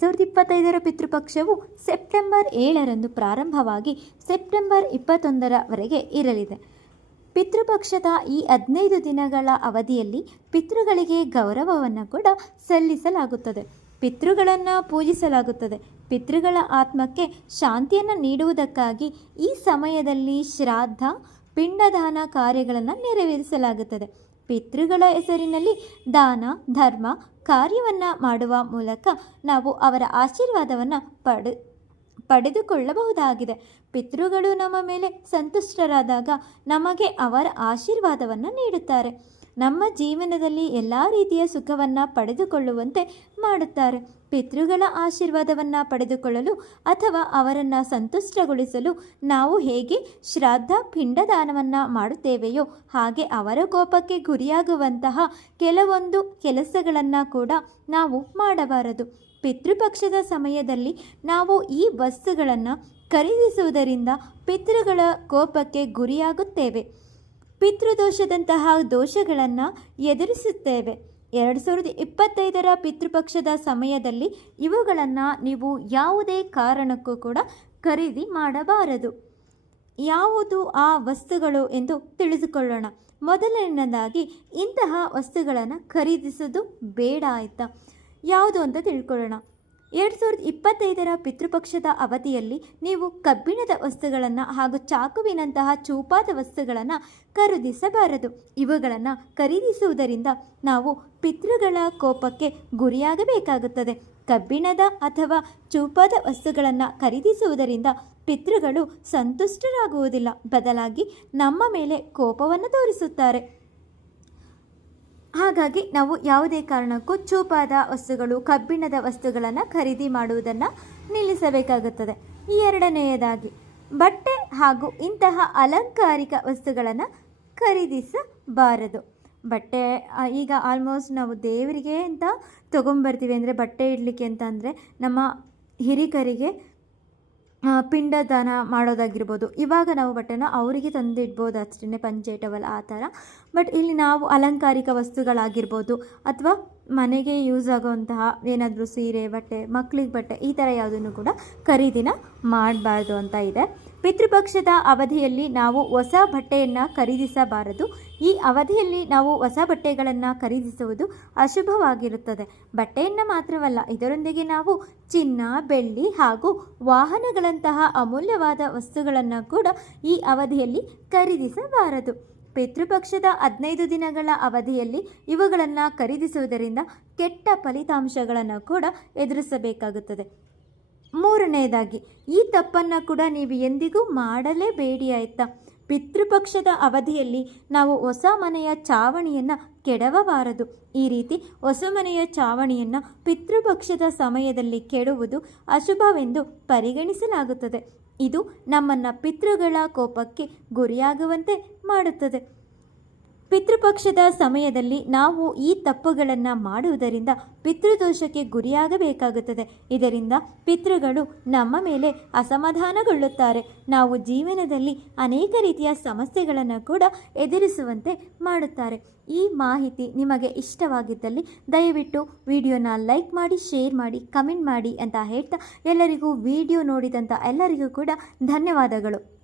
ಸಾವಿರದ ಇಪ್ಪತ್ತೈದರ ಪಿತೃಪಕ್ಷವು ಸೆಪ್ಟೆಂಬರ್ ಏಳರಂದು ಪ್ರಾರಂಭವಾಗಿ ಸೆಪ್ಟೆಂಬರ್ ಇಪ್ಪತ್ತೊಂದರವರೆಗೆ ಇರಲಿದೆ. ಪಿತೃಪಕ್ಷದ ಈ ಹದಿನೈದು ದಿನಗಳ ಅವಧಿಯಲ್ಲಿ ಪಿತೃಗಳಿಗೆ ಗೌರವವನ್ನು ಕೂಡ ಸಲ್ಲಿಸಲಾಗುತ್ತದೆ. ಪಿತೃಗಳನ್ನು ಪೂಜಿಸಲಾಗುತ್ತದೆ. ಪಿತೃಗಳ ಆತ್ಮಕ್ಕೆ ಶಾಂತಿಯನ್ನು ನೀಡುವುದಕ್ಕಾಗಿ ಈ ಸಮಯದಲ್ಲಿ ಶ್ರಾದ್ದ ಪಿಂಡದಾನ ಕಾರ್ಯಗಳನ್ನು ನೆರವೇರಿಸಲಾಗುತ್ತದೆ. ಪಿತೃಗಳ ಹೆಸರಿನಲ್ಲಿ ದಾನ, ಧರ್ಮ ಕಾರ್ಯವನ್ನು ಮಾಡುವ ಮೂಲಕ ನಾವು ಅವರ ಆಶೀರ್ವಾದವನ್ನು ಪಡೆ, ಪಡೆದುಕೊಳ್ಳಬಹುದಾಗಿದೆ. ಪಿತೃಗಳು ನಮ್ಮ ಮೇಲೆ ಸಂತುಷ್ಟರಾದಾಗ ನಮಗೆ ಅವರ ಆಶೀರ್ವಾದವನ್ನು ನೀಡುತ್ತಾರೆ. ನಮ್ಮ ಜೀವನದಲ್ಲಿ ಎಲ್ಲ ರೀತಿಯ ಸುಖವನ್ನು ಪಡೆದುಕೊಳ್ಳುವಂತೆ ಮಾಡುತ್ತಾರೆ. ಪಿತೃಗಳ ಆಶೀರ್ವಾದವನ್ನು ಪಡೆದುಕೊಳ್ಳಲು ಅಥವಾ ಅವರನ್ನು ಸಂತುಷ್ಟಗೊಳಿಸಲು ನಾವು ಹೇಗೆ ಶ್ರಾದ್ದ ಪಿಂಡದಾನವನ್ನು ಮಾಡುತ್ತೇವೆಯೋ, ಹಾಗೆ ಅವರ ಕೋಪಕ್ಕೆ ಗುರಿಯಾಗುವಂತಹ ಕೆಲವೊಂದು ಕೆಲಸಗಳನ್ನು ಕೂಡ ನಾವು ಮಾಡಬಾರದು. ಪಿತೃಪಕ್ಷದ ಸಮಯದಲ್ಲಿ ನಾವು ಈ ವಸ್ತುಗಳನ್ನು ಖರೀದಿಸುವುದರಿಂದ ಪಿತೃಗಳ ಕೋಪಕ್ಕೆ ಗುರಿಯಾಗುತ್ತೇವೆ. ಪಿತೃದೋಷದಂತಹ ದೋಷಗಳನ್ನು ಎದುರಿಸುತ್ತೇವೆ. ಎರಡು ಸಾವಿರದ ಇಪ್ಪತ್ತೈದರ ಪಿತೃಪಕ್ಷದ ಸಮಯದಲ್ಲಿ ಇವುಗಳನ್ನು ನೀವು ಯಾವುದೇ ಕಾರಣಕ್ಕೂ ಕೂಡ ಖರೀದಿ ಮಾಡಬಾರದು. ಯಾವುದು ಆ ವಸ್ತುಗಳು ಎಂದು ತಿಳಿದುಕೊಳ್ಳೋಣ. ಮೊದಲನೇದಾಗಿ ಇಂತಹ ವಸ್ತುಗಳನ್ನು ಖರೀದಿಸೋದು ಬೇಡ ಆಯಿತಾ? ಯಾವುದು ಅಂತ ತಿಳ್ಕೊಳ್ಳೋಣ. ಎರಡು ಸಾವಿರದ ಇಪ್ಪತ್ತೈದರ ಪಿತೃಪಕ್ಷದ ಅವಧಿಯಲ್ಲಿ ನೀವು ಕಬ್ಬಿಣದ ವಸ್ತುಗಳನ್ನು ಹಾಗೂ ಚಾಕುವಿನಂತಹ ಚೂಪಾದ ವಸ್ತುಗಳನ್ನು ಖರೀದಿಸಬಾರದು. ಇವುಗಳನ್ನು ಖರೀದಿಸುವುದರಿಂದ ನಾವು ಪಿತೃಗಳ ಕೋಪಕ್ಕೆ ಗುರಿಯಾಗಬೇಕಾಗುತ್ತದೆ. ಕಬ್ಬಿಣದ ಅಥವಾ ಚೂಪಾದ ವಸ್ತುಗಳನ್ನು ಖರೀದಿಸುವುದರಿಂದ ಪಿತೃಗಳು ಸಂತುಷ್ಟರಾಗುವುದಿಲ್ಲ. ಬದಲಾಗಿ ನಮ್ಮ ಮೇಲೆ ಕೋಪವನ್ನು ತೋರಿಸುತ್ತಾರೆ. ಹಾಗಾಗಿ ನಾವು ಯಾವುದೇ ಕಾರಣಕ್ಕೂ ಚೂಪಾದ ವಸ್ತುಗಳು, ಕಬ್ಬಿಣದ ವಸ್ತುಗಳನ್ನು ಖರೀದಿ ಮಾಡುವುದನ್ನು ನಿಲ್ಲಿಸಬೇಕಾಗುತ್ತದೆ. ಈ ಎರಡನೆಯದಾಗಿ, ಬಟ್ಟೆ ಹಾಗೂ ಇಂತಹ ಅಲಂಕಾರಿಕ ವಸ್ತುಗಳನ್ನು ಖರೀದಿಸಬಾರದು. ಬಟ್ಟೆ ಈಗ ಆಲ್ಮೋಸ್ಟ್ ನಾವು ದೇವರಿಗೆ ಅಂತ ತೊಗೊಂಬರ್ತೀವಿ ಅಂದರೆ ಬಟ್ಟೆ ಇಡಲಿಕ್ಕೆ ಅಂತ ಅಂದರೆ ನಮ್ಮ ಹಿರಿಕರಿಗೆ ಪಿಂಡದಾನ ಮಾಡೋದಾಗಿರ್ಬೋದು. ಇವಾಗ ನಾವು ಬಟ್ಟೆನ ಅವರಿಗೆ ತಂದಿಡ್ಬೋದು. ಅಷ್ಟೇ ಪಂಚೆ, ಟವಲ್ ಆ ಥರ. ಬಟ್ ಇಲ್ಲಿ ನಾವು ಅಲಂಕಾರಿಕ ವಸ್ತುಗಳಾಗಿರ್ಬೋದು. ಅಥವಾ ಮನೆಗೆ ಯೂಸ್ ಆಗೋವಂತಹ ಏನಾದರೂ ಸೀರೆ, ಬಟ್ಟೆ ಮಕ್ಕಳಿಗೆ ಬಟ್ಟೆ ಈ ಥರ ಯಾವುದನ್ನು ಕೂಡ ಖರೀದಿನ ಮಾಡಬಾರ್ದು ಅಂತ ಇದೆ. ಪಿತೃಪಕ್ಷದ ಅವಧಿಯಲ್ಲಿ ನಾವು ಹೊಸ ಬಟ್ಟೆಯನ್ನು ಖರೀದಿಸಬಾರದು. ಈ ಅವಧಿಯಲ್ಲಿ ನಾವು ಹೊಸ ಬಟ್ಟೆಗಳನ್ನು ಖರೀದಿಸುವುದು ಅಶುಭವಾಗಿರುತ್ತದೆ. ಬಟ್ಟೆಯನ್ನು ಮಾತ್ರವಲ್ಲ, ಇದರೊಂದಿಗೆ ನಾವು ಚಿನ್ನ, ಬೆಳ್ಳಿ ಹಾಗೂ ವಾಹನಗಳಂತಹ ಅಮೂಲ್ಯವಾದ ವಸ್ತುಗಳನ್ನು ಕೂಡ ಈ ಅವಧಿಯಲ್ಲಿ ಖರೀದಿಸಬಾರದು. ಪಿತೃಪಕ್ಷದ ಹದಿನೈದು ದಿನಗಳ ಅವಧಿಯಲ್ಲಿ ಇವುಗಳನ್ನು ಖರೀದಿಸುವುದರಿಂದ ಕೆಟ್ಟ ಫಲಿತಾಂಶಗಳನ್ನು ಕೂಡ ಎದುರಿಸಬೇಕಾಗುತ್ತದೆ. ಮೂರನೆಯದಾಗಿ ಈ ತಪ್ಪನ್ನು ಕೂಡ ನೀವು ಎಂದಿಗೂ ಮಾಡಲೇಬೇಡಿ ಆಯಿತಾ? ಪಿತೃಪಕ್ಷದ ಅವಧಿಯಲ್ಲಿ ನಾವು ಹೊಸ ಮನೆಯ ಚಾವಣಿಯನ್ನು ಕೆಡವಬಾರದು. ಈ ರೀತಿ ಹೊಸ ಮನೆಯ ಚಾವಣಿಯನ್ನು ಪಿತೃಪಕ್ಷದ ಸಮಯದಲ್ಲಿ ಕೆಡುವುದು ಅಶುಭವೆಂದು ಪರಿಗಣಿಸಲಾಗುತ್ತದೆ. ಇದು ನಮ್ಮನ್ನು ಪಿತೃಗಳ ಕೋಪಕ್ಕೆ ಗುರಿಯಾಗುವಂತೆ ಮಾಡುತ್ತದೆ. ಪಿತೃಪಕ್ಷದ ಸಮಯದಲ್ಲಿ ನಾವು ಈ ತಪ್ಪುಗಳನ್ನು ಮಾಡುವುದರಿಂದ ಪಿತೃದೋಷಕ್ಕೆ ಗುರಿಯಾಗಬೇಕಾಗುತ್ತದೆ. ಇದರಿಂದ ಪಿತೃಗಳು ನಮ್ಮ ಮೇಲೆ ಅಸಮಾಧಾನಗೊಳ್ಳುತ್ತಾರೆ. ನಾವು ಜೀವನದಲ್ಲಿ ಅನೇಕ ರೀತಿಯ ಸಮಸ್ಯೆಗಳನ್ನು ಕೂಡ ಎದುರಿಸುವಂತೆ ಮಾಡುತ್ತಾರೆ. ಈ ಮಾಹಿತಿ ನಿಮಗೆ ಇಷ್ಟವಾಗಿದ್ದಲ್ಲಿ ದಯವಿಟ್ಟು ವಿಡಿಯೋನ ಲೈಕ್ ಮಾಡಿ, ಶೇರ್ ಮಾಡಿ, ಕಮೆಂಟ್ ಮಾಡಿ ಅಂತ ಹೇಳ್ತಾ ಎಲ್ಲರಿಗೂ ವಿಡಿಯೋ ನೋಡಿದಂಥ ಎಲ್ಲರಿಗೂ ಕೂಡ ಧನ್ಯವಾದಗಳು.